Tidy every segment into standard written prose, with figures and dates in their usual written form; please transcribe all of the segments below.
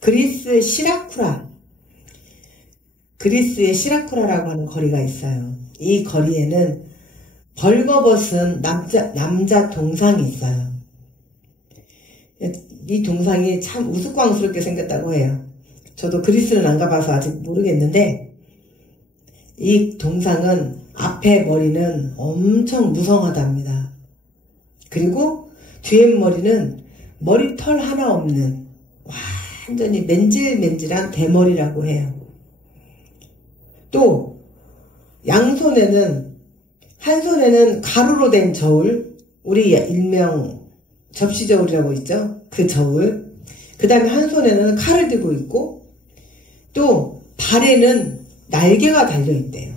그리스 시라쿠라, 그리스의 시라쿠라라고 하는 거리가 있어요. 이 거리에는 벌거벗은 남자 동상이 있어요. 이 동상이 참 우스꽝스럽게 생겼다고 해요. 저도 그리스는 안 가봐서 아직 모르겠는데, 이 동상은 앞에 머리는 엄청 무성하답니다. 그리고 뒤에 머리는 머리털 하나 없는 완전히 맨질맨질한 대머리라고 해요. 또 양손에는, 한 손에는 가루로 된 저울, 우리 일명 접시저울이라고 있죠. 그 저울. 그 다음에 한 손에는 칼을 들고 있고, 또 발에는 날개가 달려있대요.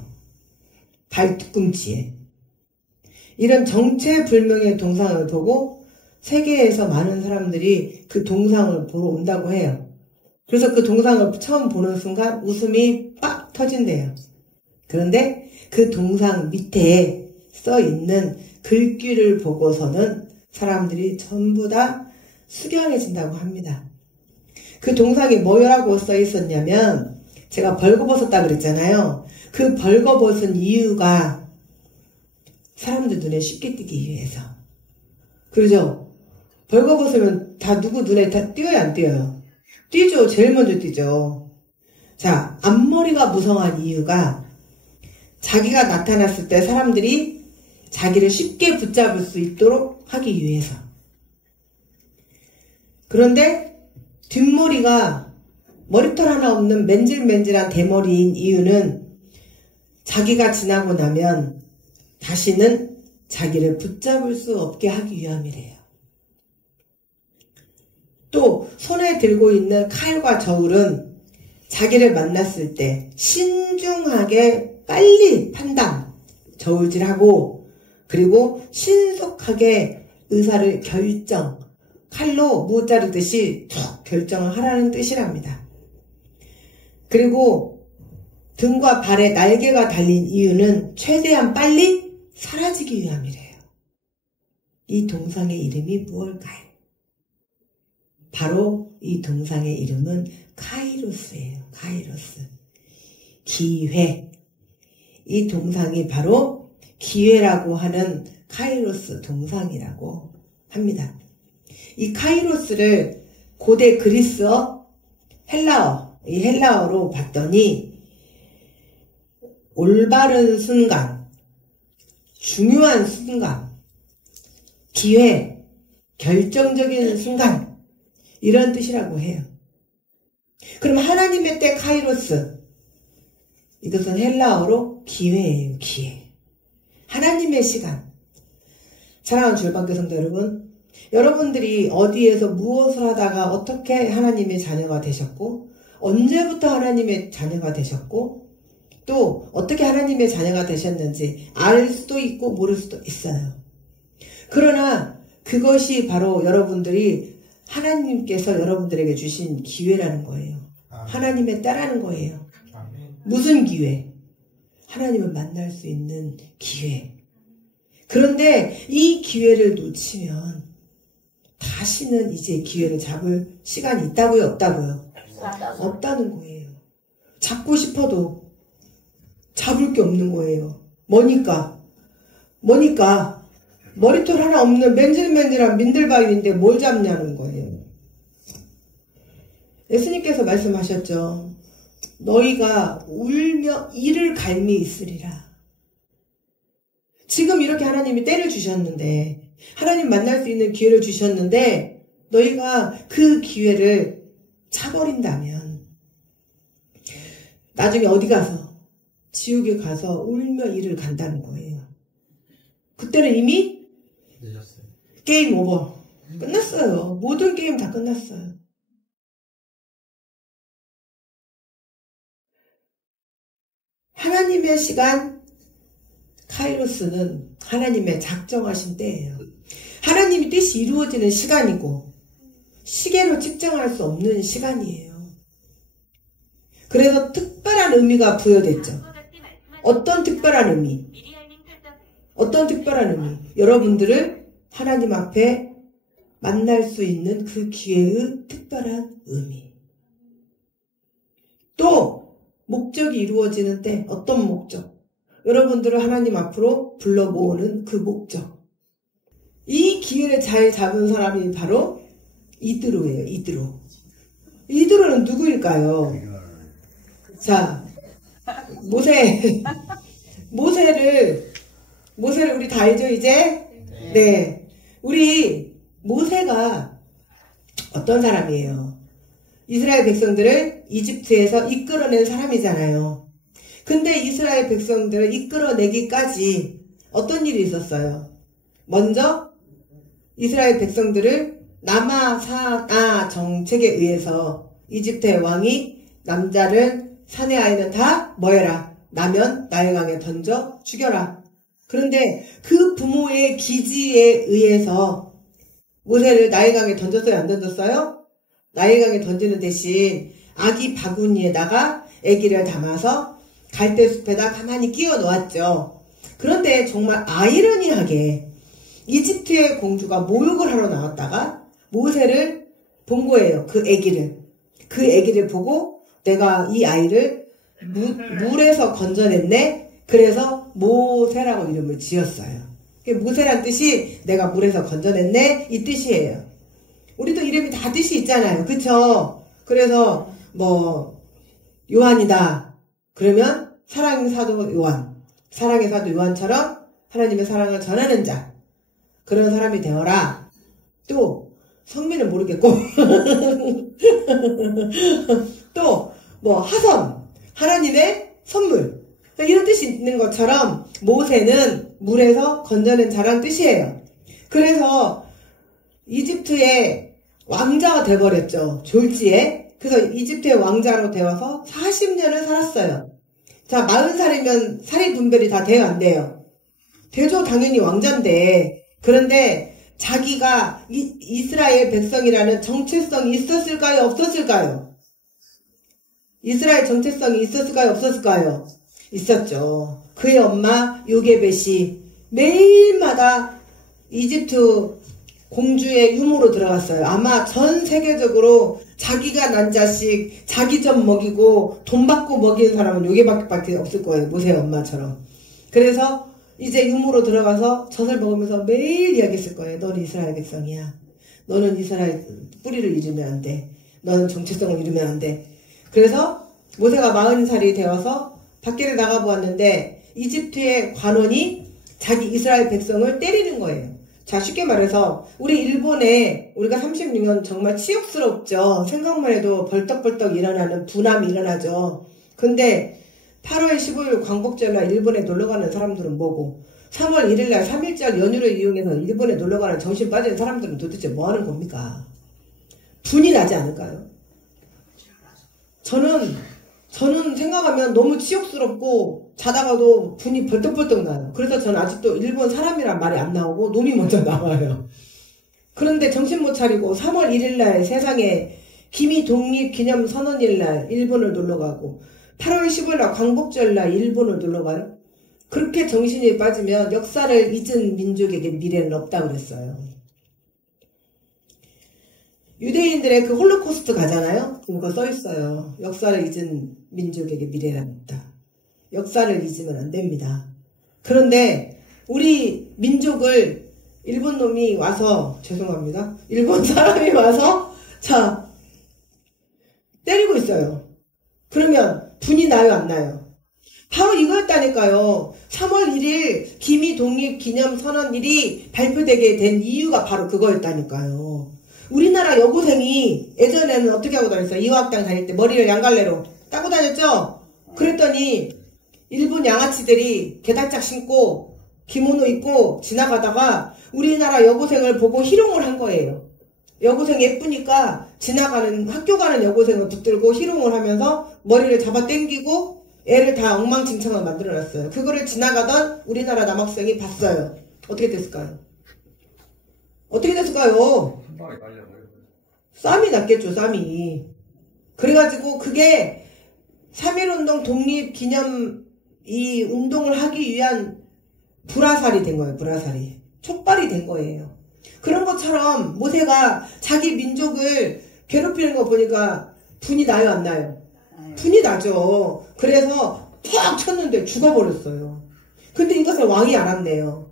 발 뒤꿈치에. 이런 정체불명의 동상을 보고 세계에서 많은 사람들이 그 동상을 보러 온다고 해요. 그래서 그 동상을 처음 보는 순간 웃음이 빡 터진대요. 그런데 그 동상 밑에 써있는 글귀를 보고서는 사람들이 전부 다 숙연해진다고 합니다. 그 동상에 뭐라고 써 있었냐면, 제가 벌거벗었다 그랬잖아요. 그 벌거벗은 이유가 사람들 눈에 쉽게 띄기 위해서. 그러죠? 벌거벗으면 다 누구 눈에 다 띄어요, 안 띄어요? 띄죠. 제일 먼저 띄죠. 자, 앞머리가 무성한 이유가 자기가 나타났을 때 사람들이 자기를 쉽게 붙잡을 수 있도록 하기 위해서. 그런데 뒷머리가 머리털 하나 없는 맨질맨질한 대머리인 이유는 자기가 지나고 나면 다시는 자기를 붙잡을 수 없게 하기 위함이래요. 또 손에 들고 있는 칼과 저울은 자기를 만났을 때 신중하게 빨리 판단, 저울질하고, 그리고 신속하게 의사를 결정, 칼로 무 자르듯이 툭 결정을 하라는 뜻이랍니다. 그리고 등과 발에 날개가 달린 이유는 최대한 빨리 사라지기 위함이래요. 이 동상의 이름이 무엇일까요? 바로 이 동상의 이름은 카이로스예요. 카이로스. 기회. 이 동상이 바로 기회라고 하는 카이로스 동상이라고 합니다. 이 카이로스를 고대 그리스어, 헬라어, 이 헬라어로 봤더니 올바른 순간, 중요한 순간, 기회, 결정적인 순간, 이런 뜻이라고 해요. 그럼 하나님의 때 카이로스, 이것은 헬라어로 기회예요. 기회. 하나님의 시간. 사랑하는 주일반교 성도 여러분, 여러분들이 어디에서 무엇을 하다가 어떻게 하나님의 자녀가 되셨고, 언제부터 하나님의 자녀가 되셨고, 또 어떻게 하나님의 자녀가 되셨는지 알 수도 있고 모를 수도 있어요. 그러나 그것이 바로 여러분들이 하나님께서 여러분들에게 주신 기회라는 거예요. 하나님의 때라는 거예요. 무슨 기회? 하나님을 만날 수 있는 기회. 그런데 이 기회를 놓치면 다시는 이제 기회를 잡을 시간이 있다고요? 없다고요? 없다는 거예요. 잡고 싶어도 잡을 게 없는 거예요. 뭐니까? 머리털 하나 없는 맨질맨질한 민들바위인데 뭘 잡냐는 거예요. 예수님께서 말씀하셨죠. 너희가 울며 이를 갈미 있으리라. 지금 이렇게 하나님이 때를 주셨는데, 하나님 만날 수 있는 기회를 주셨는데, 너희가 그 기회를 차버린다면 나중에 어디 가서, 지옥에 가서 울며 이를 간다는 거예요. 그때는 이미 늦었어요. 게임 오버. 끝났어요. 모든 게임 다 끝났어요. 하나님의 시간, 카이로스는 하나님의 작정하신 때예요. 하나님의 뜻이 이루어지는 시간이고 시계로 측정할 수 없는 시간이에요. 그래서 특별한 의미가 부여됐죠. 어떤 특별한 의미? 어떤 특별한 의미? 여러분들을 하나님 앞에 만날 수 있는 그 기회의 특별한 의미. 목적이 이루어지는 때 어떤 목적? 여러분들을 하나님 앞으로 불러 모으는 그 목적. 이 기회를 잘 잡은 사람이 바로 이드로예요. 이드로. 이드로는 누구일까요? 자, 모세를 우리 다 알죠 이제? 네. 우리 모세가 어떤 사람이에요? 이스라엘 백성들을 이집트에서 이끌어낸 사람이잖아요. 근데 이스라엘 백성들을 이끌어내기까지 어떤 일이 있었어요? 먼저 이스라엘 백성들을 남아사나 정책에 의해서 이집트의 왕이 남자를 사내 아이는 다 뭐해라? 나면 나일강에 던져 죽여라. 그런데 그 부모의 기지에 의해서 모세를 나일강에 던졌어요? 안 던졌어요? 나일강에 던지는 대신 아기 바구니에다가 아기를 담아서 갈대숲에다 가만히 끼워 놓았죠. 그런데 정말 아이러니하게 이집트의 공주가 모욕을 하러 나왔다가 모세를 본 거예요. 그 아기를 보고 내가 이 아이를 물에서 건져냈네. 그래서 모세라고 이름을 지었어요. 모세란 뜻이 내가 물에서 건져냈네 이 뜻이에요. 우리도 이름이 다 뜻이 있잖아요. 그쵸? 그래서 뭐 요한이다 그러면 사랑의 사도 요한처럼 하나님의 사랑을 전하는 자 그런 사람이 되어라. 또 성민을 모르겠고 또 뭐 하선 하나님의 선물 이런 뜻이 있는 것처럼 모세는 물에서 건져낸 자란 뜻이에요. 그래서 이집트의 왕자가 돼버렸죠. 졸지에. 그래서 이집트의 왕자로 되어서 40년을 살았어요. 자, 40살이면 사리 분별이 다 돼요, 안 돼요? 되죠, 당연히 왕자인데. 그런데 자기가 이스라엘 백성이라는 정체성이 있었을까요, 없었을까요? 이스라엘 정체성이 있었을까요, 없었을까요? 있었죠. 그의 엄마 요게벳이 매일마다 이집트 공주의 유모로 들어갔어요. 아마 전 세계적으로 자기가 난 자식 자기 젖 먹이고 돈 받고 먹이는 사람은 요게밖에 없을 거예요. 모세 엄마처럼. 그래서 이제 유모로 들어가서 젖을 먹으면서 매일 이야기했을 거예요. 너는 이스라엘 백성이야. 너는 이스라엘 뿌리를 잃으면 안 돼. 너는 정체성을 잃으면 안 돼. 그래서 모세가 40살이 되어서 밖에 나가보았는데 이집트의 관원이 자기 이스라엘 백성을 때리는 거예요. 자, 쉽게 말해서 우리 일본에 우리가 36년 정말 치욕스럽죠. 생각만 해도 벌떡벌떡 일어나는 분함이 일어나죠. 근데 8월 15일 광복절날 일본에 놀러가는 사람들은 뭐고 3월 1일날 3일절 연휴를 이용해서 일본에 놀러가는 정신 빠진 사람들은 도대체 뭐 하는 겁니까? 분이 나지 않을까요? 저는 생각하면 너무 치욕스럽고 자다가도 분이 벌떡벌떡 나요. 그래서 저는 아직도 일본 사람이란 말이 안 나오고 놈이 먼저 나와요. 그런데 정신 못 차리고 3월 1일날 세상에 기미 독립기념선언일날 일본을 놀러가고 8월 15일날 광복절날 일본을 놀러가요. 그렇게 정신이 빠지면 역사를 잊은 민족에게 미래는 없다고 그랬어요. 유대인들의 그 홀로코스트 가잖아요. 그거 써있어요. 역사를 잊은 민족에게 미래는 없다. 역사를 잊으면 안 됩니다. 그런데 우리 민족을 일본 놈이 와서 죄송합니다. 일본 사람이 와서 자 때리고 있어요. 그러면 분이 나요 안 나요? 바로 이거였다니까요. 3월 1일 기미 독립기념선언일이 발표되게 된 이유가 바로 그거였다니까요. 우리나라 여고생이 예전에는 어떻게 하고 다녔어요? 이화학당 다닐 때 머리를 양갈래로 따고 다녔죠? 그랬더니 일본 양아치들이 게다짝 신고 기모노 입고 지나가다가 우리나라 여고생을 보고 희롱을 한 거예요. 여고생 예쁘니까 지나가는 학교 가는 여고생을 붙들고 희롱을 하면서 머리를 잡아 당기고 애를 다 엉망진창을 만들어놨어요. 그거를 지나가던 우리나라 남학생이 봤어요. 어떻게 됐을까요? 어떻게 됐을까요? 쌈이 났겠죠, 쌈이. 그래가지고 그게 3.1운동 독립기념 이 운동을 하기 위한 불화살이 된 거예요, 불화살이. 촉발이 된 거예요. 그런 것처럼 모세가 자기 민족을 괴롭히는 거 보니까 분이 나요, 안 나요? 분이 나죠. 그래서 팍 쳤는데 죽어버렸어요. 근데 이것을 왕이 알았네요.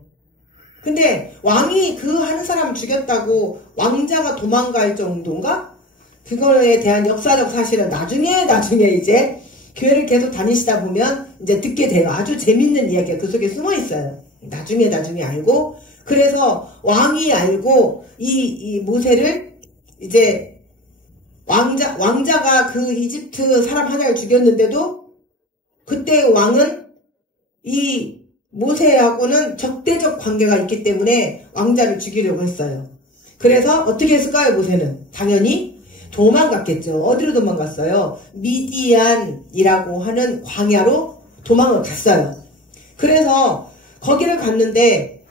근데 왕이 그 한 사람 죽였다고 왕자가 도망갈 정도인가? 그거에 대한 역사적 사실은 나중에 이제 교회를 계속 다니시다 보면 이제 듣게 돼요. 아주 재밌는 이야기가 그 속에 숨어 있어요. 나중에 알고, 그래서 왕이 알고 이 모세를 이제 왕자가 그 이집트 사람 하나를 죽였는데도 그때 왕은 이 모세하고는 적대적 관계가 있기 때문에 왕자를 죽이려고 했어요. 그래서 어떻게 했을까요? 모세는 당연히 도망갔겠죠. 어디로 도망갔어요? 미디안이라고 하는 광야로 도망을 갔어요. 그래서 거기를 갔는데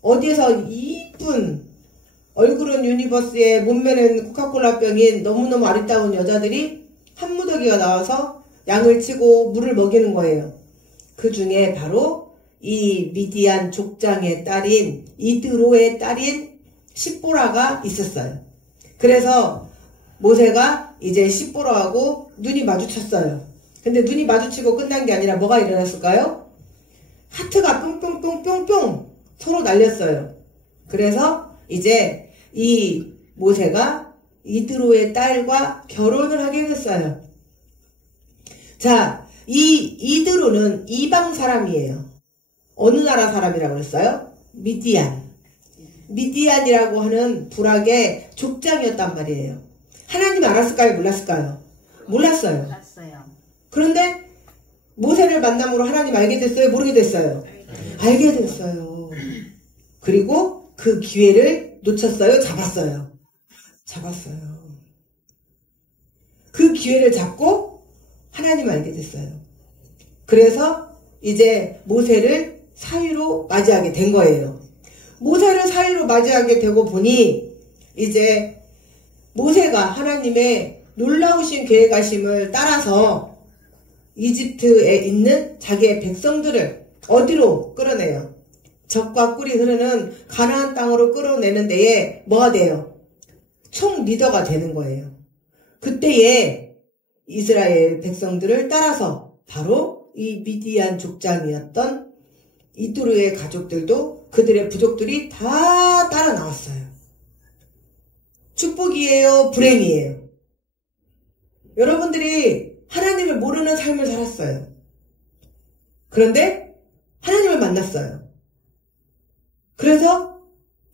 어디에서 이쁜 얼굴은 유니버스에 몸매는 코카콜라 병인 너무너무 아리따운 여자들이 한 무더기가 나와서 양을 치고 물을 먹이는 거예요. 그 중에 바로 이 미디안 족장의 딸인 이드로의 딸인 십보라가 있었어요. 그래서 모세가 이제 십보라하고 눈이 마주쳤어요. 근데 눈이 마주치고 끝난 게 아니라 뭐가 일어났을까요? 하트가 뿅뿅뿅뿅뿅 서로 날렸어요. 그래서 이제 이 모세가 이드로의 딸과 결혼을 하게 됐어요. 자, 이 이드로는 이방 사람이에요. 어느 나라 사람이라고 했어요? 미디안이라고 하는 부락의 족장이었단 말이에요. 하나님 알았을까요? 몰랐을까요? 몰랐어요. 그런데 모세를 만남으로 하나님 알게 됐어요? 모르게 됐어요? 알게 됐어요. 그리고 그 기회를 놓쳤어요? 잡았어요? 잡았어요. 그 기회를 잡고 하나님 알게 됐어요. 그래서 이제 모세를 사위로 맞이하게 된 거예요. 모세를 사위로 맞이하게 되고 보니 이제 모세가 하나님의 놀라우신 계획하심을 따라서 이집트에 있는 자기의 백성들을 어디로 끌어내요? 젖과 꿀이 흐르는 가나안 땅으로 끌어내는 데에 뭐가 돼요? 총 리더가 되는 거예요. 그때에 이스라엘 백성들을 따라서 바로 이 미디안 족장이었던 이드로의 가족들도 그들의 부족들이 다 따라 나왔어요. 축복이에요? 불행이에요? 여러분들이 하나님을 모르는 삶을 살았어요. 그런데 하나님을 만났어요. 그래서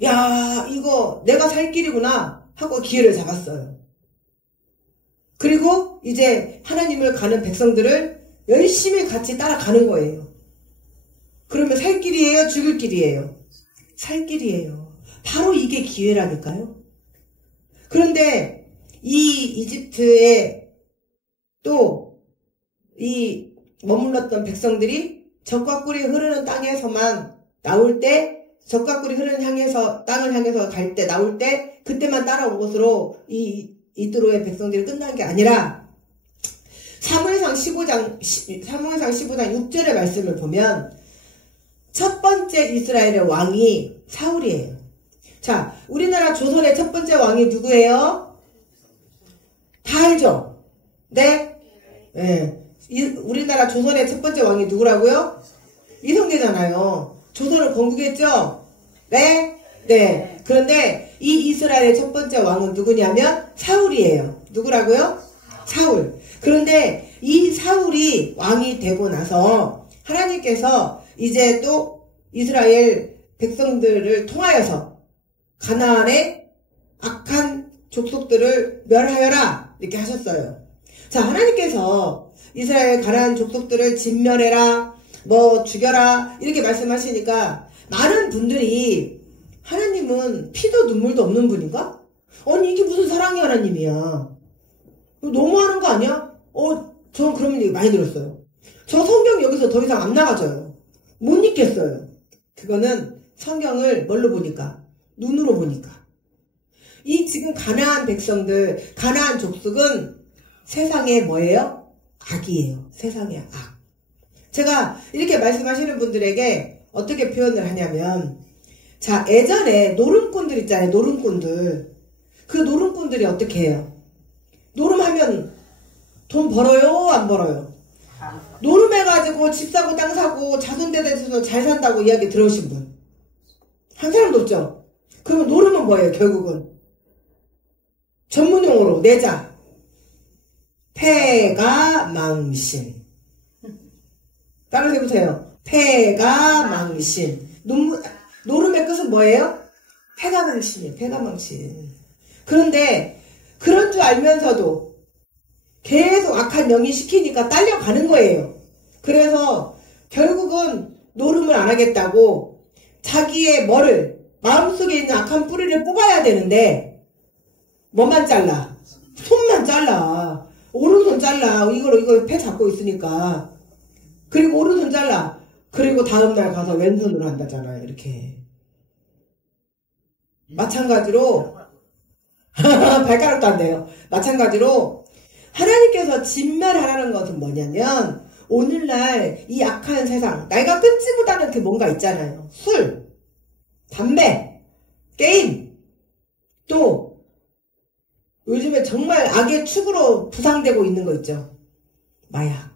야, 이거 내가 살 길이구나 하고 기회를 잡았어요. 그리고 이제 하나님을 가는 백성들을 열심히 같이 따라가는 거예요. 그러면 살 길이에요? 죽을 길이에요? 살 길이에요. 바로 이게 기회라니까요. 그런데 이 이집트에 또 이 머물렀던 백성들이 젖과 꿀이 흐르는 땅에서만 나올 때, 젖과 꿀이 흐르는 땅을 향해서 갈 때, 나올 때 그때만 따라온 것으로 이드로의 백성들이 끝난 게 아니라 사무엘상 15장 6절의 말씀을 보면 첫 번째 이스라엘의 왕이 사울이에요. 자, 우리나라 조선의 첫 번째 왕이 누구예요? 다 알죠? 네? 네. 우리나라 조선의 첫 번째 왕이 누구라고요? 이성계잖아요. 조선을 건국했죠? 네? 네. 그런데 이 이스라엘의 첫 번째 왕은 누구냐면 사울이에요. 누구라고요? 사울. 그런데 이 사울이 왕이 되고 나서 하나님께서 이제 또 이스라엘 백성들을 통하여서 가나안의 악한 족속들을 멸하여라 이렇게 하셨어요. 자, 하나님께서 이스라엘 가나안 족속들을 진멸해라, 뭐 죽여라 이렇게 말씀하시니까 많은 분들이 하나님은 피도 눈물도 없는 분인가? 아니 이게 무슨 사랑의 하나님이야. 너무하는 거 아니야? 저는 그런 얘기 많이 들었어요. 저 성경 여기서 더 이상 안 나가져요. 못 읽겠어요. 그거는 성경을 뭘로 보니까? 눈으로 보니까. 이 지금 가나안 백성들, 가나안 족속은 세상의 뭐예요? 악이에요. 세상의 악. 제가 이렇게 말씀하시는 분들에게 어떻게 표현을 하냐면, 자, 예전에 노름꾼들 있잖아요. 노름꾼들. 그 노름꾼들이 어떻게 해요? 노름하면 돈 돈 벌어요? 안 벌어요? 노름해가지고 집 사고 땅 사고 자손대대에서 잘 산다고 이야기 들어오신 분? 한 사람도 없죠? 그러면 노름은 뭐예요, 결국은? 전문용어로 내자. 패가망신. 따라서 해보세요. 패가망신. 노름의 끝은 뭐예요? 패가망신이에요. 패가망신. 그런데 그런 줄 알면서도 계속 악한 영이 시키니까 딸려가는 거예요. 그래서 결국은 노름을 안 하겠다고 자기의 마음속에 있는 악한 뿌리를 뽑아야 되는데 뭐만 잘라? 손만 잘라. 오른손 잘라. 이걸 패 잡고 있으니까. 그리고 오른손 잘라. 그리고 다음날 가서 왼손으로 한다잖아요. 이렇게. 마찬가지로 발가락도 안 돼요. 마찬가지로 하나님께서 진멸하라는 것은 뭐냐면 오늘날 이 악한 세상 내가 끊지보다는 그 뭔가 있잖아요. 술, 담배, 게임, 또 요즘에 정말 악의 축으로 부상되고 있는 거 있죠. 마약.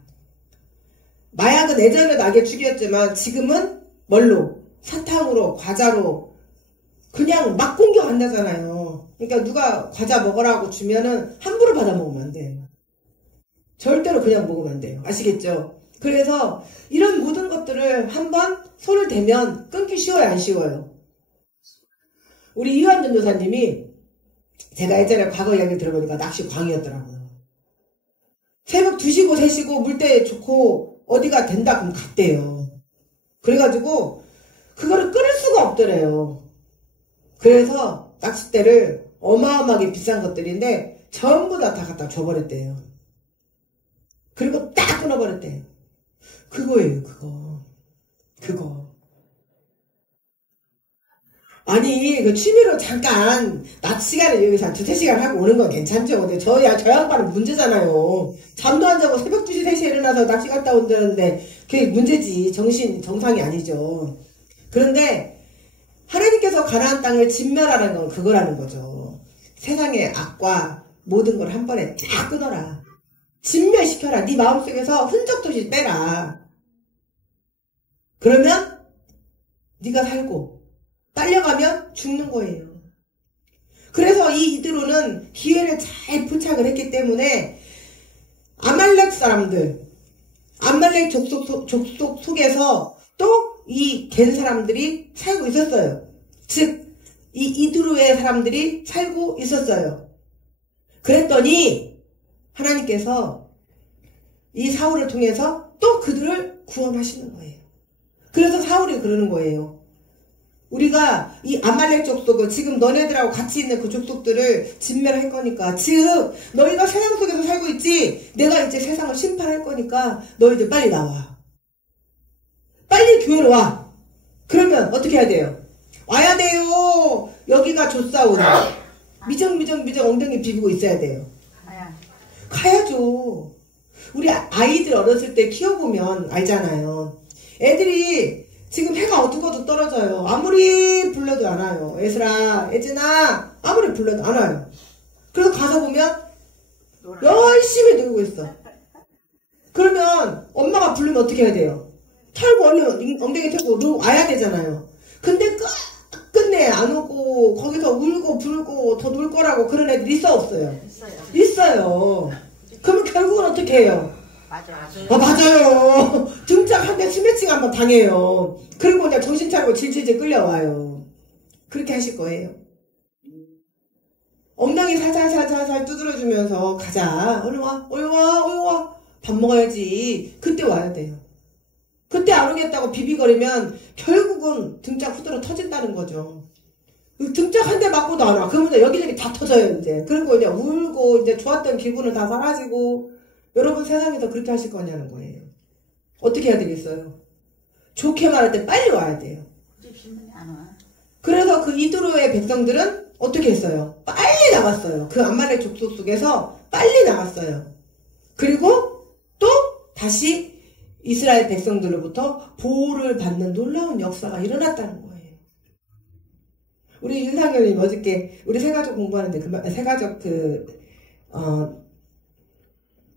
마약은 예전에도 악의 축이었지만 지금은 뭘로? 사탕으로, 과자로 그냥 막 공격한다잖아요. 그러니까 누가 과자 먹으라고 주면은 함부로 받아 먹으면 안 돼요. 절대로 그냥 먹으면 안 돼요. 아시겠죠? 그래서 이런 모든 것들을 한번 손을 대면 끊기 쉬워요, 안 쉬워요? 우리 이완 전도사님이 제가 예전에 과거 이야기를 들어보니까 낚시 광이었더라고요. 새벽 2시고 3시고 물때 좋고 어디가 된다 그럼 갔대요. 그래가지고 그거를 끊을 수가 없더래요. 그래서 낚싯대를 어마어마하게 비싼 것들인데 전부 다 갖다 줘버렸대요. 그리고 딱 끊어버렸대요. 그거예요, 그거. 아니, 그 취미로 잠깐 낮 시간에 여기서 한 2-3시간 하고 오는 건 괜찮죠. 근데 저 양반은 문제잖아요. 잠도 안 자고 새벽 2시, 3시에 일어나서 낚시 갔다 온다는데 그게 문제지. 정상이 아니죠. 그런데 하나님께서 가나안 땅을 진멸하라는 건 그거라는 거죠. 세상의 악과 모든 걸 한 번에 다 끊어라. 진멸시켜라. 네 마음속에서 흔적도 없이 빼라. 그러면 네가 살고 딸려가면 죽는 거예요. 그래서 이 이드로는 기회를 잘 포착을 했기 때문에 아말렉 사람들, 아말렉 족속 속에서 또 이 겐 사람들이 살고 있었어요. 즉, 이 이드로의 사람들이 살고 있었어요. 그랬더니 하나님께서 이 사울을 통해서 또 그들을 구원하시는 거예요. 그래서 사울이 그러는 거예요. 우리가 이 아말렉 족속을 지금 너네들하고 같이 있는 그 족속들을 진멸할 거니까, 즉 너희가 세상 속에서 살고 있지, 내가 이제 세상을 심판할 거니까 너희들 빨리 나와. 빨리 교회로 와. 그러면 어떻게 해야 돼요? 와야 돼요. 여기가 조사오나. 미정 엉덩이 비비고 있어야 돼요. 가야죠. 우리 아이들 어렸을 때 키워보면 알잖아요. 애들이 지금 해가 어둑어둑 떨어져요. 아무리 불러도 안 와요. 애슬아, 애진아, 아무리 불러도 안 와요. 그래서 가서 보면 열심히 놀고 있어. 그러면 엄마가 부르면 어떻게 해야 돼요? 털고 얼른 엉덩이 털고 와야 되잖아요. 근데 끝내 안 오고 거기서 울고 불고 더 놀 거라고 그런 애들 있어 없어요? 있어요. 그러면 결국은 어떻게 해요? 맞아요. 등짝 한 대 스매칭 한번 당해요. 그리고 그냥 정신 차리고 질질질 끌려와요. 그렇게 하실 거예요. 엉덩이 살살 두드려주면서 가자. 얼른 와. 밥 먹어야지. 그때 와야 돼요. 그때 안 오겠다고 비비거리면 결국은 등짝 후드러 터진다는 거죠. 등짝 한 대 맞고도 안 와. 그러면 여기저기 다 터져요, 이제. 그리고 이제 울고, 이제 좋았던 기분은 다 사라지고, 여러분 세상에서 그렇게 하실 거냐는 거예요. 어떻게 해야 되겠어요? 좋게 말할 때 빨리 와야 돼요. 그래서 그 이드로의 백성들은 어떻게 했어요? 빨리 나갔어요. 그 아말렉 족속 속에서 빨리 나갔어요. 그리고 또 다시 이스라엘 백성들로부터 보호를 받는 놀라운 역사가 일어났다는 거예요. 우리 윤상현님 어저께 우리 새가족 공부하는데 새가족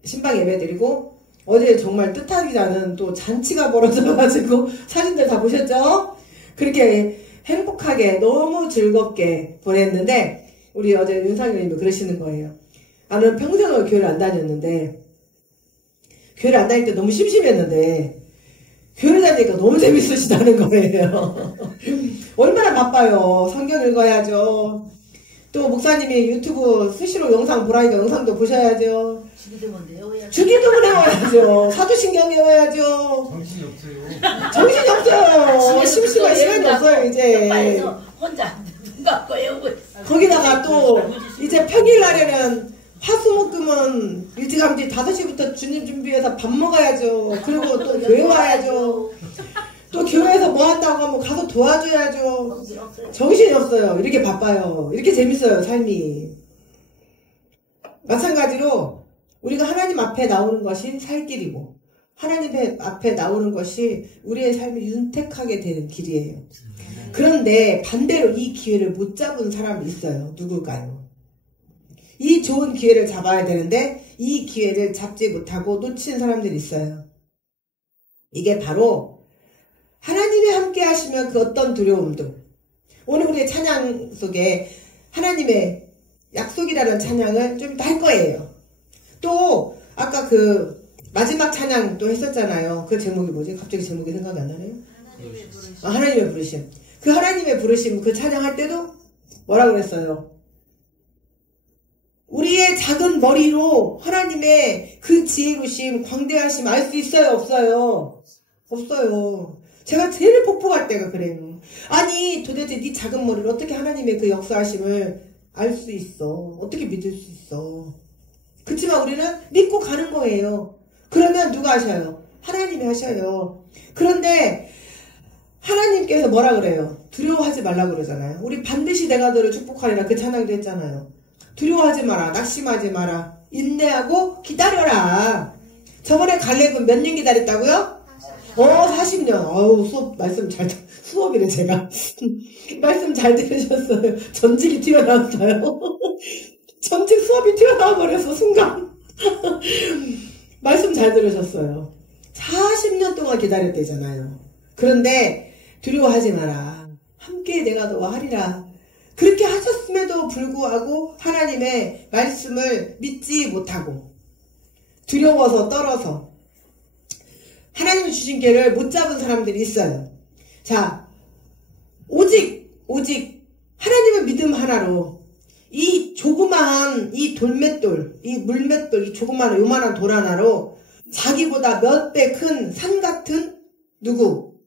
신방 예배 드리고 어제 정말 뜻하지 않은 또 잔치가 벌어져가지고 사진들 다 보셨죠? 그렇게 행복하게 너무 즐겁게 보냈는데 우리 어제 윤상현님이 그러시는 거예요. 나는 평생을 교회를 안 다녔는데 교회를 안 다닐 때 너무 심심했는데 교회 다니니까 너무 재밌으시다는 거예요. 얼마나 바빠요. 성경 읽어야죠. 또 목사님이 유튜브 수시로 영상 보라니까 영상도 보셔야죠. 주기도문 외워야죠. 주기도문 외워야죠. 사도신경 외워야죠. 정신이 없어요. 정신이 없어요. 심심할 시간이 없어요 이제. 혼자 눈 감고 외우고 있어. 거기다가 또 이제 평일날에는 화수목금은 일찌감치 5시부터 주님 준비해서 밥 먹어야죠. 그리고 또 교회 와야죠. 또 교회에서 뭐 한다고 하면 가서 도와줘야죠. 정신이 없어요. 이렇게 바빠요. 이렇게 재밌어요 삶이. 마찬가지로 우리가 하나님 앞에 나오는 것이 살 길이고 하나님 앞에 나오는 것이 우리의 삶을 윤택하게 되는 길이에요. 그런데 반대로 이 기회를 못 잡은 사람이 있어요. 누굴까요? 이 좋은 기회를 잡아야 되는데 이 기회를 잡지 못하고 놓친 사람들이 있어요. 이게 바로 하나님이 함께 하시면 그 어떤 두려움도, 오늘 우리의 찬양 속에 하나님의 약속이라는 찬양을 좀 할 거예요. 또 아까 그 마지막 찬양 또 했었잖아요. 그 제목이 뭐지? 갑자기 제목이 생각이 안 나네요. 하나님의 부르심. 하나님의 부르심. 그 하나님의 부르심 그 찬양할 때도 뭐라 그랬어요? 우리의 작은 머리로 하나님의 그 지혜로심, 광대하심 알 수 있어요? 없어요? 없어요. 제가 제일 폭폭할 때가 그래요. 아니 도대체 네 작은 머리로 어떻게 하나님의 그 역사하심을 알 수 있어? 어떻게 믿을 수 있어? 그치만 우리는 믿고 가는 거예요. 그러면 누가 하셔요? 하나님이 하셔요. 그런데 하나님께서 뭐라 그래요? 두려워하지 말라 그러잖아요. 우리 반드시 내가 너를 축복하리라 그 찬양도 했잖아요. 두려워하지 마라. 낙심하지 마라. 인내하고 기다려라. 저번에 갈렙은 몇 년 기다렸다고요? 40년. 어우, 말씀 수업이네, 제가. 말씀 잘 들으셨어요. 전직이 튀어나왔어요. 전직 수업이 튀어나와 버려서, 순간. 말씀 잘 들으셨어요. 40년 동안 기다렸대잖아요. 그런데, 두려워하지 마라. 함께 내가 너와 하리라. 그렇게 하셨음에도 불구하고, 하나님의 말씀을 믿지 못하고, 두려워서 떨어서, 하나님이 주신 기회를 못 잡은 사람들이 있어요. 자, 오직 하나님의 믿음 하나로 이 조그마한 이 돌맷돌, 이 물맷돌, 이 조그마한 요만한 돌 하나로 자기보다 몇 배 큰 산 같은 누구?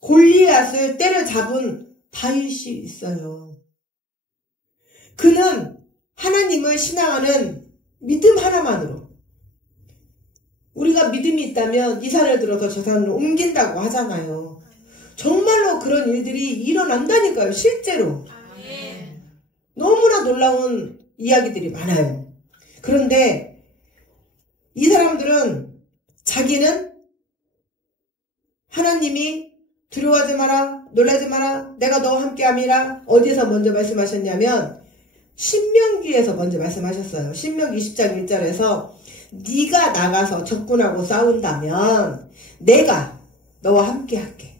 골리앗을 때려잡은 다윗이 있어요. 그는 하나님을 신앙하는 믿음 하나만으로, 우리가 믿음이 있다면 이 산을 들어서 저 산으로 옮긴다고 하잖아요. 정말로 그런 일들이 일어난다니까요. 실제로. 너무나 놀라운 이야기들이 많아요. 그런데 이 사람들은 자기는 하나님이 두려워하지 마라, 놀라지 마라, 내가 너와 함께함이라 어디서 먼저 말씀하셨냐면 신명기에서 먼저 말씀하셨어요. 신명기 20장 1절에서 네가 나가서 적군하고 싸운다면 내가 너와 함께 할게.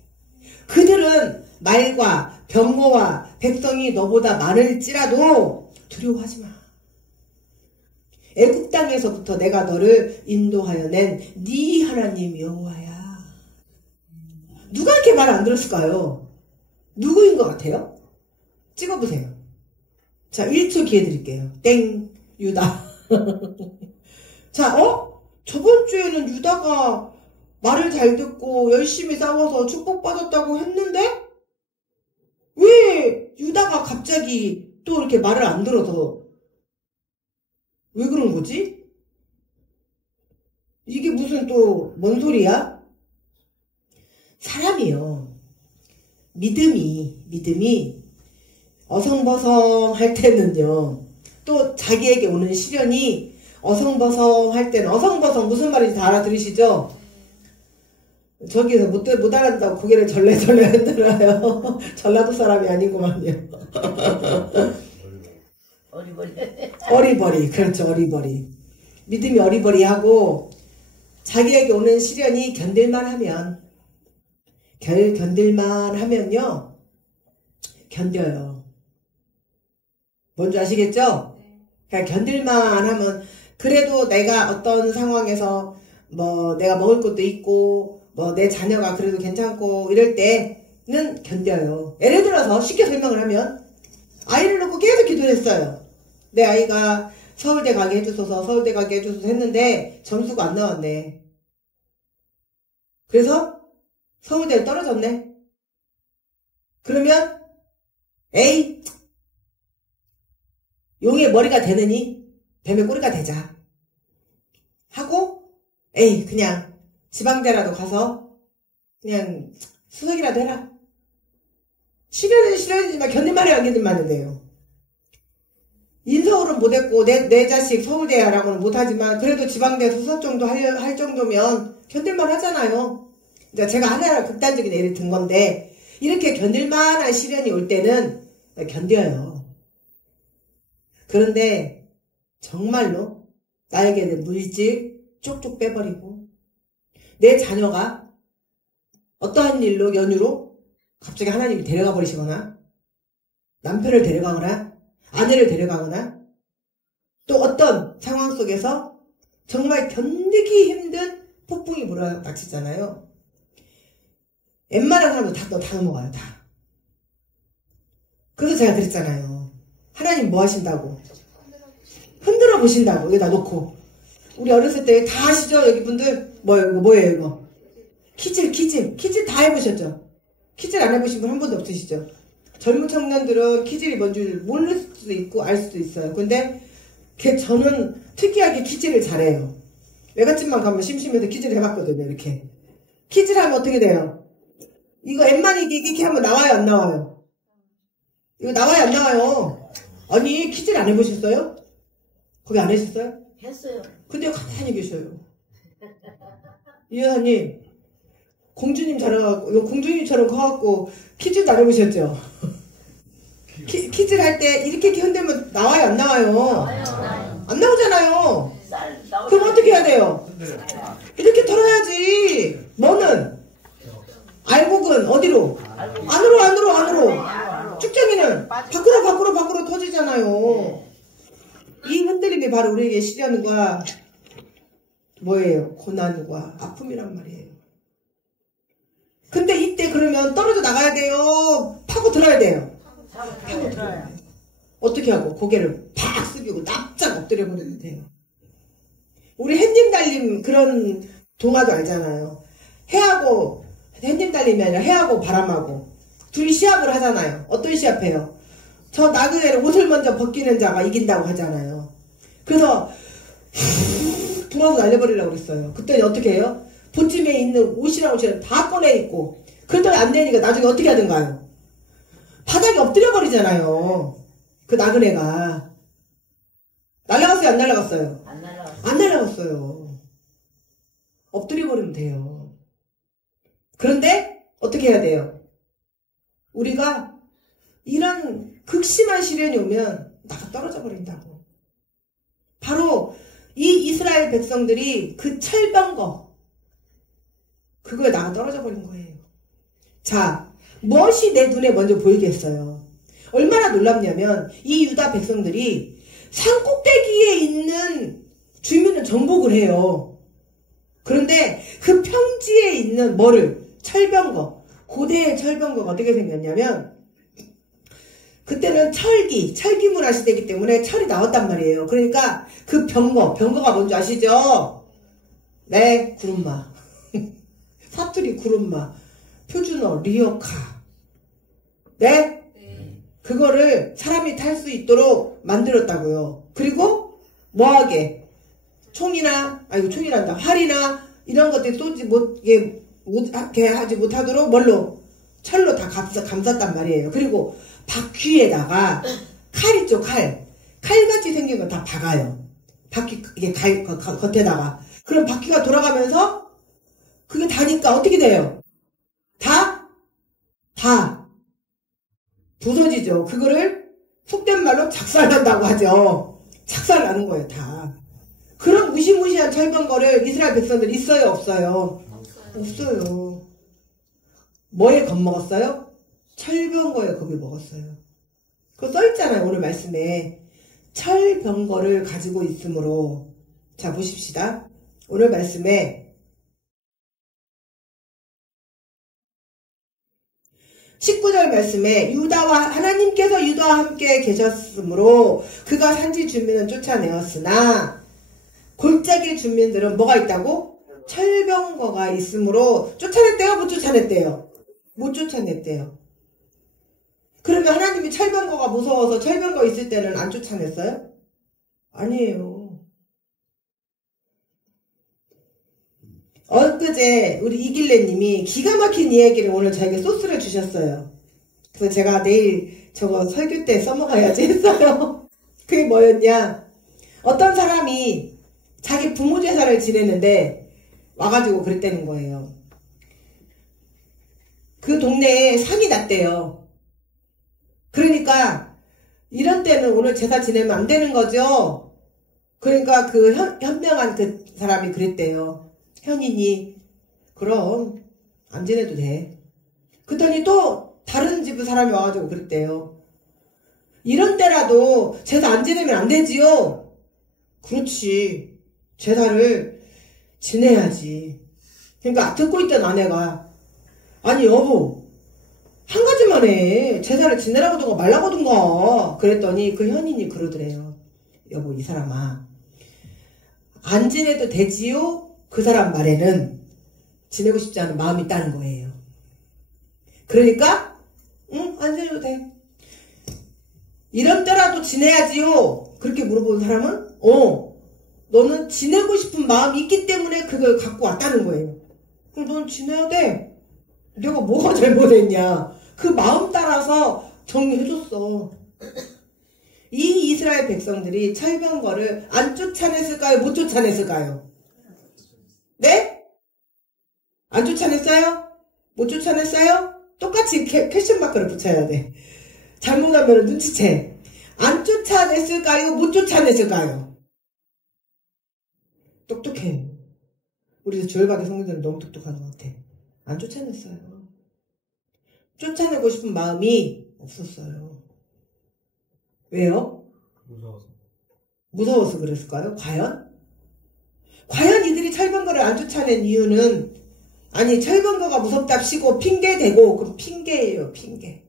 그들은 말과 병거와 백성이 너보다 많을지라도 두려워하지 마. 애굽 땅에서부터 내가 너를 인도하여 낸 네 하나님 여호와야. 누가 이렇게 말 안 들었을까요? 누구인 것 같아요? 찍어보세요. 자, 1초 기회 드릴게요. 땡, 유다. 자, 저번 주에는 유다가 말을 잘 듣고 열심히 싸워서 축복받았다고 했는데 왜 유다가 갑자기 또 이렇게 말을 안 들어서 왜 그런 거지? 이게 무슨 또 뭔 소리야? 사람이요. 믿음이 어성버성할 때는요. 또 자기에게 오는 시련이 어성버성할 때는, 어성버성 무슨 말인지 다 알아들으시죠? 저기서 못 알아듣다고 고개를 절레절레 흔들어요. 전라도 사람이 아니구만요. 어리버리. 어리버리. 그렇죠. 어리버리. 믿음이 어리버리하고 자기에게 오는 시련이 견딜만 하면요 견뎌요. 뭔지 아시겠죠? 그냥 견딜만 하면 그래도 내가 어떤 상황에서 뭐 내가 먹을 것도 있고 뭐 내 자녀가 그래도 괜찮고 이럴 때는 견뎌요. 예를 들어서 쉽게 설명을 하면 아이를 놓고 계속 기도했어요. 내 아이가 서울대 가게 해주소서 했는데 점수가 안 나왔네. 그래서 서울대를 떨어졌네. 그러면 에이 용의 머리가 되느니 뱀의 꼬리가 되자 하고 에이 그냥 지방대라도 가서 그냥 수석이라도 해라. 시련은 시련이지만 견딜만해 안 견딜만한데요. 인서울은 못했고 내 자식 서울대라고는 못하지만 그래도 지방대 수석 정도 할 정도면 견딜만 하잖아요. 그러니까 제가 하나 극단적인 예를 든 건데 이렇게 견딜만한 시련이 올 때는 견뎌요. 그런데 정말로 나에게는 물질 쪽쪽 빼버리고 내 자녀가 어떠한 일로 연유로 갑자기 하나님이 데려가 버리시거나 남편을 데려가거나 아내를 데려가거나 또 어떤 상황 속에서 정말 견디기 힘든 폭풍이 몰아닥치잖아요. 웬만한 사람도 다 넘어가요. 다. 그래서 제가 그랬잖아요. 하나님 뭐 하신다고? 흔들어 보신다고. 여기다 놓고. 우리 어렸을 때 다 아시죠? 여기 분들 뭐예요 이거? 키질 다 해보셨죠? 키질 안 해보신 분 한 번도 없으시죠? 젊은 청년들은 키질이 뭔지 모를 수도 있고 알 수도 있어요. 근데 저는 특이하게 키질을 잘해요. 외갓집만 가면 심심해서 키질을 해봤거든요. 이렇게 키질하면 어떻게 돼요? 이거 엠만 이렇게 하면 나와요 안 나와요? 이거 나와요 안 나와요? 아니 키질 안 해보셨어요? 거기 안 하셨어요? 했어요. 근데 가만히 계셔요. 이 여사님 공주님 잘해갖고 공주님처럼 커갖고 키질도 안 해보셨죠? 키질 할 때 이렇게 흔들면 나와요 안 나와요? 나와요. 안 나오잖아요. 나오잖아요. 그럼 어떻게 해야 돼요? 이렇게 털어야지. 뭐는? 알곡은 어디로? 안으로. 쭉정이는 밖으로 터지잖아요. 이 흔들림이 바로 우리에게 시련과 뭐예요? 고난과 아픔이란 말이에요. 근데 이때 그러면 떨어져 나가야 돼요? 파고 들어야 돼요? 파고 들어야 돼요. 어떻게 하고? 고개를 팍 숙이고 납작 엎드려 버리면 돼요. 우리 햇님 달림 그런 동화도 알잖아요. 해하고 햇님 달림이 아니라 해하고 바람하고 둘이 시합을 하잖아요. 어떤 시합해요? 저 나그네를 옷을 먼저 벗기는 자가 이긴다고 하잖아요. 그래서 불어서 날려버리려고 그랬어요. 그때는 어떻게 해요? 본쯤에 있는 옷이랑 다 꺼내 입고 그랬더니 안 되니까 나중에 어떻게 하든가요? 바닥에 엎드려 버리잖아요. 그 나그네가 날아갔어요 안 날아갔어요? 안 날아갔어요. 엎드려 버리면 돼요. 그런데 어떻게 해야 돼요? 우리가 이런 극심한 시련이 오면 나가 떨어져 버린다고. 바로 이 이스라엘 백성들이 그 철병거 그거에 나가 떨어져 버린 거예요. 자, 무엇이 내 눈에 먼저 보이겠어요? 얼마나 놀랍냐면 이 유다 백성들이 산 꼭대기에 있는 주민은 정복을 해요. 그런데 그 평지에 있는 철병거, 고대의 철병거가 어떻게 생겼냐면 그때는 철기 문화 시대이기 때문에 철이 나왔단 말이에요. 그러니까 그 병거가 뭔지 아시죠? 네, 구름마. 사투리 구름마, 표준어, 리어카. 네? 그거를 사람이 탈 수 있도록 만들었다고요. 그리고 뭐하게? 총이란다. 활이나 이런 것들 쏘지 못하게 하지 못하도록 철로 다 감쌌단 말이에요. 그리고 바퀴에다가 칼 있죠, 칼같이 생긴 거 다 박아요. 바퀴, 이게 겉에다가. 그럼 바퀴가 돌아가면서 그게 다니까 어떻게 돼요? 다 부서지죠. 그거를 속된 말로 작살난다고 하죠. 작살나는 거예요, 다. 그런 무시무시한 철병거를 이스라엘 백성들 있어요, 없어요? 없어요. 뭐에 겁먹었어요? 철병거에 겁이 먹었어요. 그거 써있잖아요, 오늘 말씀에. 철병거를 가지고 있으므로. 자, 보십시다. 오늘 말씀에 19절 말씀에 하나님께서 유다와 함께 계셨으므로 그가 산지 주민은 쫓아내었으나 골짜기 주민들은 뭐가 있다고? 철병거가 있으므로 쫓아냈대요? 못 쫓아냈대요? 못 쫓아냈대요. 그러면 하나님이 철병거가 무서워서 철병거 있을 때는 안 쫓아냈어요? 아니에요. 엊그제 우리 이길래님이 기가 막힌 이야기를 오늘 저에게 소스를 주셨어요. 그래서 제가 내일 저거 설교 때 써먹어야지 했어요. 그게 뭐였냐? 어떤 사람이 자기 부모 제사를 지내는데 와가지고 그랬다는 거예요. 그 동네에 상이 났대요. 그러니까 이런 때는 오늘 제사 지내면 안 되는 거죠. 그러니까 그 현명한 그 사람이 그랬대요. 현인이 그럼 안 지내도 돼. 그랬더니 또 다른 집 사람이 와가지고 그랬대요. 이런 때라도 제사 안 지내면 안 되지요. 그렇지. 제사를 지내야지. 그러니까 듣고 있던 아내가 아니 여보 한 가지만 해. 제사를 지내라고든가 말라고든가. 그랬더니 그 현인이 그러더래요. 여보 이 사람아 안 지내도 되지요? 그 사람 말에는 지내고 싶지 않은 마음이 있다는 거예요. 그러니까 응? 안 지내도 돼. 이런 때라도 지내야지요. 그렇게 물어본 사람은 너는 지내고 싶은 마음이 있기 때문에 그걸 갖고 왔다는 거예요. 그럼 넌 지내야 돼. 내가 뭐가 잘못했냐. 그 마음 따라서 정리해줬어. 이 이스라엘 백성들이 철병거를 안 쫓아냈을까요? 못 쫓아냈을까요? 네? 안 쫓아냈어요? 못 쫓아냈어요? 똑같이 퀘스천 마크를 붙여야 돼. 잘못하면 눈치채. 안 쫓아냈을까요? 못 쫓아냈을까요? 똑똑해. 우리 조열받은 성도들은 너무 똑똑한 것 같아. 안 쫓아냈어요. 쫓아내고 싶은 마음이 없었어요. 왜요? 무서워서 그랬을까요? 과연 이들이 철병거를 안 쫓아낸 이유는 아니 철병거가 무섭답시고 핑계대고 그럼 핑계예요. 핑계.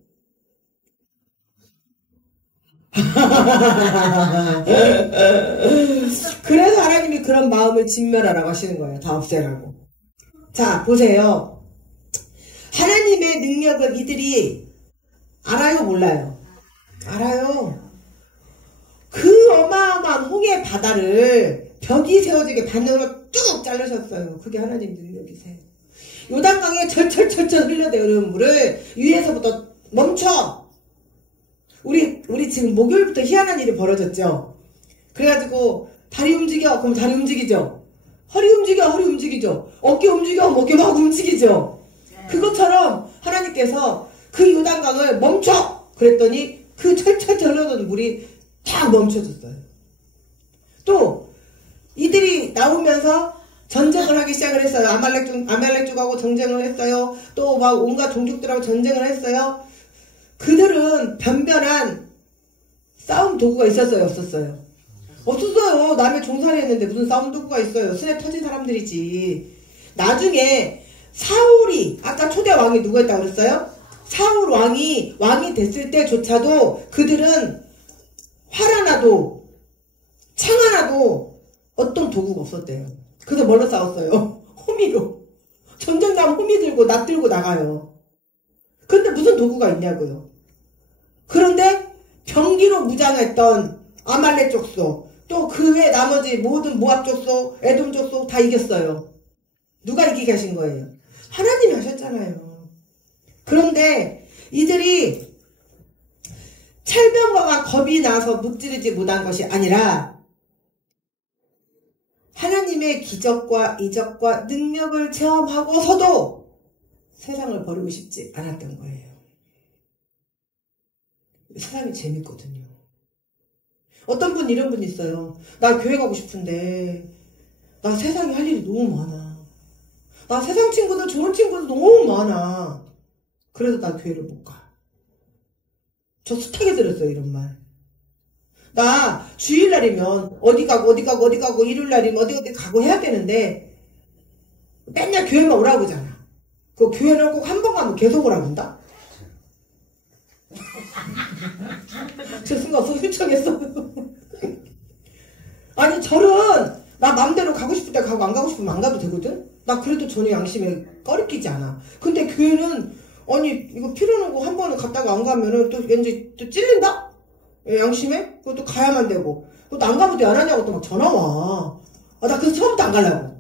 그래서 하나님이 그런 마음을 진멸하라고 하시는 거예요. 다 없애라고. 자 보세요. 하나님의 능력을 이들이 알아요 몰라요? 알아요. 그 어마어마한 홍해 바다를 벽이 세워지게 반으로 쭉 자르셨어요. 그게 하나님 능력이세요. 요단강에 철철철철 흘러내리는 물을 위에서부터 멈춰. 우리 지금 목요일부터 희한한 일이 벌어졌죠. 그래가지고 다리 움직여. 그럼 다리 움직이죠. 허리 움직여. 허리 움직이죠. 어깨 움직여. 어깨 막 움직이죠. 그것처럼 하나님께서 그 요단강을 멈춰. 그랬더니 그 철철철 흘러던 물이 다 멈춰졌어요. 또 이들이 나오면서 전쟁을 하기 시작을 했어요. 아말렉족하고 전쟁을 했어요. 또 막 온갖 종족들하고 전쟁을 했어요. 그들은 변변한 싸움 도구가 있었어요? 없었어요? 없었어요. 남의 종살이 했는데 무슨 싸움 도구가 있어요. 스내 터진 사람들이지. 나중에 사울이 아까 초대 왕이 누구였다고 그랬어요? 사울 왕이 됐을 때조차도 그들은 활 하나도 창 하나도 어떤 도구가 없었대요. 그래서 뭘로 싸웠어요? 호미로. 전쟁 나면 호미 들고 낫 들고 나가요. 근데 무슨 도구가 있냐고요. 그런데 병기로 무장했던 아말렉 족속 또 그 외 나머지 모든 모압 족속 에돔 족속 다 이겼어요. 누가 이기게 하신 거예요? 하나님이 하셨잖아요. 그런데 이들이 철병거가 겁이 나서 무찌르지 못한 것이 아니라 하나님의 기적과 이적과 능력을 체험하고서도 세상을 버리고 싶지 않았던 거예요. 세상이 재밌거든요. 어떤 분 이런 분 있어요. 나 교회 가고 싶은데 나 세상에 할 일이 너무 많아. 나 세상 친구들 좋은 친구들 너무 많아. 그래서 나 교회를 못 가. 저 숱하게 들었어요 이런 말. 나 주일날이면 어디 가고 일요일날이면 어디 가고 해야 되는데 맨날 교회만 오라고 그러잖아. 그 교회는 꼭 한 번 가면 계속 오라고 한다? 저 순간 소심청했어요. 아니 절은 나 맘대로 가고 싶을 때 가고 안 가고 싶으면 안 가도 되거든? 나 그래도 전혀 양심에 꺼리끼지 않아. 근데 교회는 아니 이거 필요한 거 한 번은 갔다가 안 가면은 또 왠지 또 찔린다? 양심에? 그것도 가야만 되고 그것도 안 가면 왜 안 하냐고 또 막 전화 와. 아, 나 그래서 처음부터 안 가려고.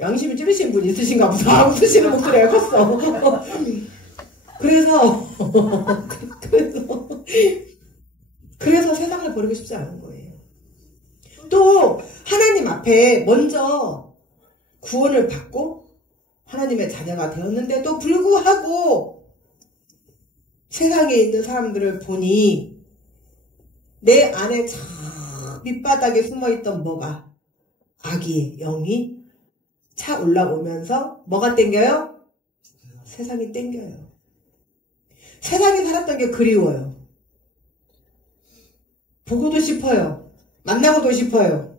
양심이 찌르신 분 있으신가 보다. 웃으시는 목소리가 컸어. 그래서 세상을 버리고 싶지 않은 거예요. 또 하나님 앞에 먼저 구원을 받고 하나님의 자녀가 되었는데도 불구하고 세상에 있는 사람들을 보니 내 안에 저 밑바닥에 숨어있던 뭐가 악의 영이 차 올라오면서 뭐가 땡겨요? 세상이 땡겨요. 세상에 살았던 게 그리워요. 보고도 싶어요. 만나고도 싶어요.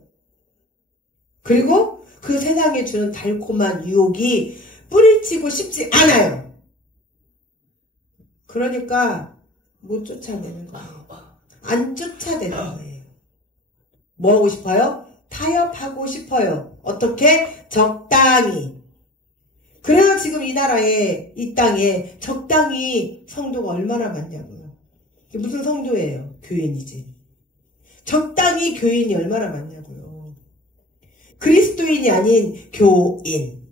그리고 그 세상에 주는 달콤한 유혹이 뿌리치고 싶지 않아요. 그러니까 못 쫓아내는 거예요. 안 쫓아내는 거예요. 뭐 하고 싶어요? 타협하고 싶어요. 어떻게? 적당히. 그래서 지금 이 나라에, 이 땅에 적당히 성도가 얼마나 많냐고요. 무슨 성도예요? 교인이지. 적당히 교인이 얼마나 많냐고요. 그리스도인이 아닌 교인.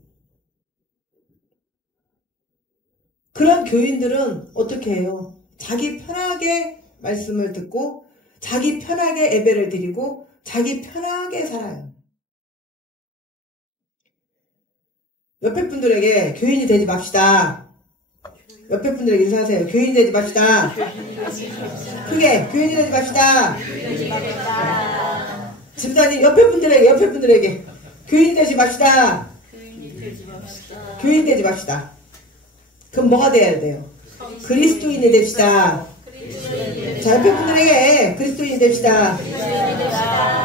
그런 교인들은 어떻게 해요? 자기 편하게 말씀을 듣고 자기 편하게 예배를 드리고 자기 편하게 살아요. 옆에 분들에게 교인이 되지 맙시다. 옆에 분들에게 인사하세요. 교인이 되지 맙시다. 크게 교인이 되지 맙시다. 집사님 옆에 분들에게 교인이 되지 맙시다. 교인 되지 맙시다. 그럼 뭐가 돼야 돼요? 그리스도인이 됩시다. 자, 옆에 분들에게 그리스도인이 됩시다.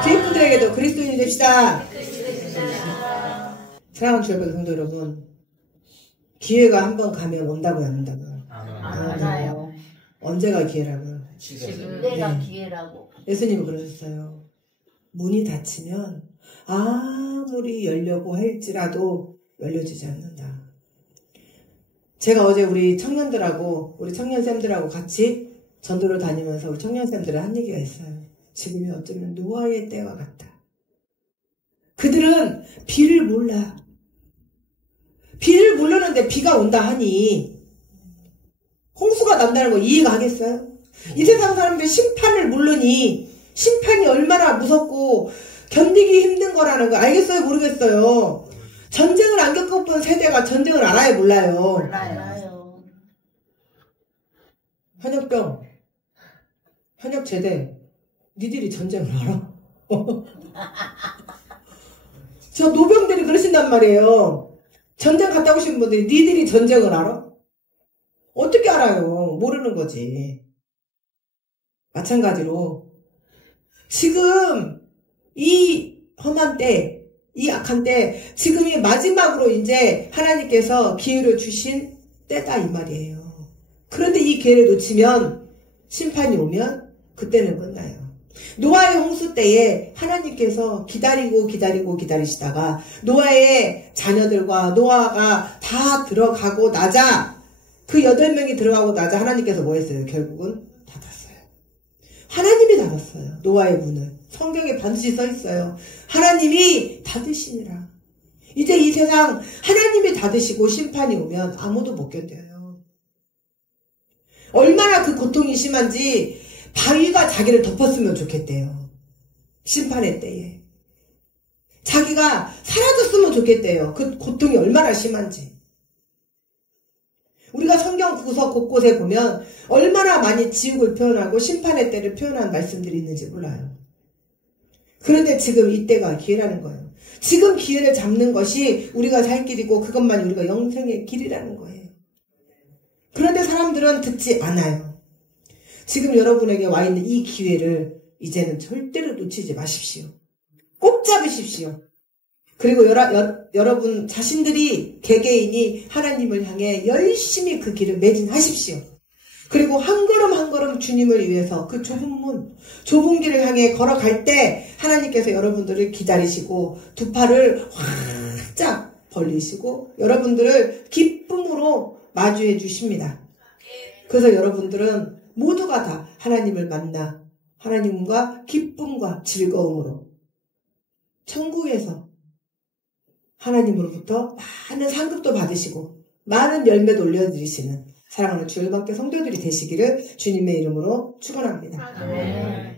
뒤에 분들에게도 그리스도인이 됩시다. 사랑하는 주의 성도 여러분, 기회가 한 번 가면 온다고요, 안 온다고요? 안 와요. 언제가 기회라고요? 지금 내가 기회라고. 예수님은 그러셨어요. 문이 닫히면 아무리 열려고 할지라도 열려지지 않는다. 제가 어제 우리 청년들하고 우리 청년쌤들하고 같이 전도를 다니면서 우리 청년쌤들은 한 얘기가 있어요. 지금이 어쩌면 노아의 때와 같다. 그들은 비를 몰라. 비를 모르는데 비가 온다 하니 홍수가 난다는 거 이해가 하겠어요? 이 세상 사람들 심판을 모르니 심판이 얼마나 무섭고 견디기 힘든 거라는 거 알겠어요? 모르겠어요? 전쟁을 안 겪어본 세대가 전쟁을 알아요? 몰라요? 몰라요. 현역병, 현역제대, 니들이 전쟁을 알아? 저 노병들이 그러신단 말이에요. 전쟁 갔다 오신 분들이 니들이 전쟁을 알아? 어떻게 알아요? 모르는 거지. 마찬가지로 지금 이 험한 때, 이 악한 때, 지금이 마지막으로 이제 하나님께서 기회를 주신 때다 이 말이에요. 그런데 이 기회를 놓치면 심판이 오면 그때는 끝나요. 노아의 홍수 때에 하나님께서 기다리시다가 노아의 자녀들과 노아가 다 들어가고 나자 그 8명이 들어가고 나자 하나님께서 뭐 했어요? 결국은 닫았어요. 하나님이 닫았어요. 노아의 문을. 성경에 반드시 써 있어요. 하나님이 닫으시니라. 이제 이 세상 하나님이 닫으시고 심판이 오면 아무도 못 견뎌요. 얼마나 그 고통이 심한지 바위가 자기를 덮었으면 좋겠대요. 심판의 때에. 자기가 사라졌으면 좋겠대요. 그 고통이 얼마나 심한지. 우리가 성경 구석 곳곳에 보면 얼마나 많이 지옥을 표현하고 심판의 때를 표현한 말씀들이 있는지 몰라요. 그런데 지금 이때가 기회라는 거예요. 지금 기회를 잡는 것이 우리가 살 길이고 그것만이 우리가 영생의 길이라는 거예요. 그런데 사람들은 듣지 않아요. 지금 여러분에게 와 있는 이 기회를 이제는 절대로 놓치지 마십시오. 꼭 잡으십시오. 그리고 여러분 자신들이 개개인이 하나님을 향해 열심히 그 길을 매진하십시오. 그리고 한 걸음 한 걸음 주님을 위해서 그 좁은 문, 좁은 길을 향해 걸어갈 때 하나님께서 여러분들을 기다리시고 두 팔을 활짝 벌리시고 여러분들을 기쁨으로 마주해 주십니다. 그래서 여러분들은 모두가 다 하나님을 만나 하나님과 기쁨과 즐거움으로 천국에서 하나님으로부터 많은 상급도 받으시고 많은 열매도 올려드리시는 사랑하는 주일반교 성도들이 되시기를 주님의 이름으로 축원합니다. 아멘.